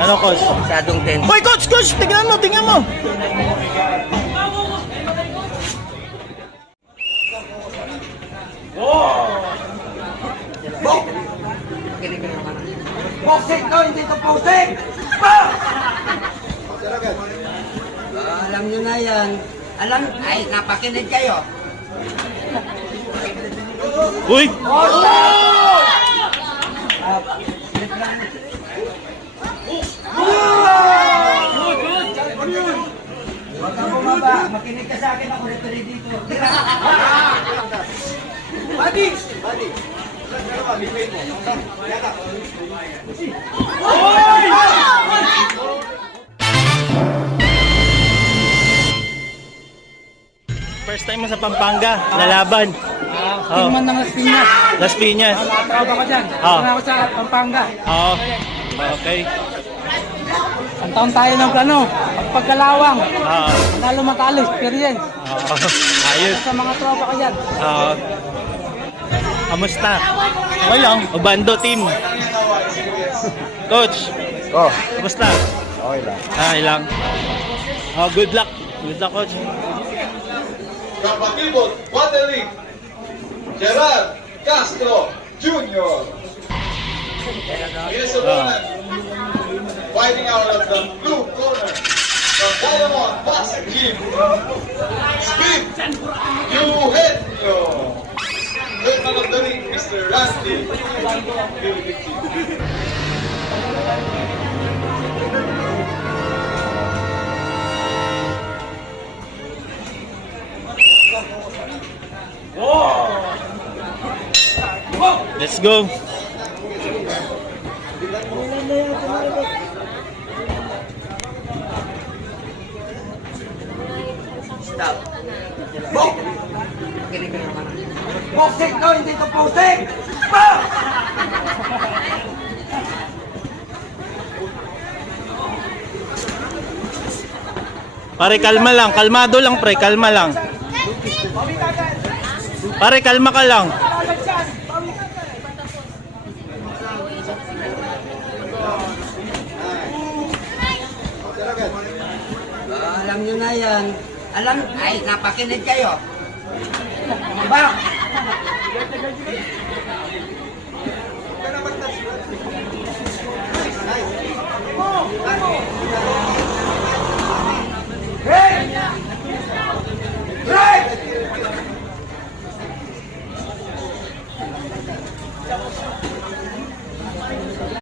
Ano, coach? Masyadong tense. Hoy, coach! Tingnan mo, tingnan mo! Boxing to, hindi to posing! Alam nyo na yan. Ay, napakinig kayo. Uy! Huwag kang bumaba. Makinig ka sa akin. Ako referee dito. Buddy! First time mo sa Pampanga, nalaban. Tingman ng Las Piñas. Las Piñas. Trabaho ko dyan. Oh. Ako sa Pampanga. Oo. Okay. Ang taon tayo ng pagkalawang. Oo. Nalo matalo, experience. Oo. Ayos. Sa mga tropa ko dyan. Oo. Kamusta? Okay lang. Obando team. Coach. Oh, Kamusta? okay lang. Okay lang. Oh, good luck. Good luck, coach. Kapatibot, Waterlink, Gerard Castro Jr. His opponent, fighting out of the blue corner, from Diamond Boxing Gym, Speed Eugenio. Third man of the ring, Mr. Randy Philippine. Let's go. Stop. Boxing to, hindi to posing! Pare, kalma lang. Kalmado lang, pre. Kalma lang. Pare, kalma ka lang. Alam nyo na yan. Ay, napakinig kayo. Bumaba!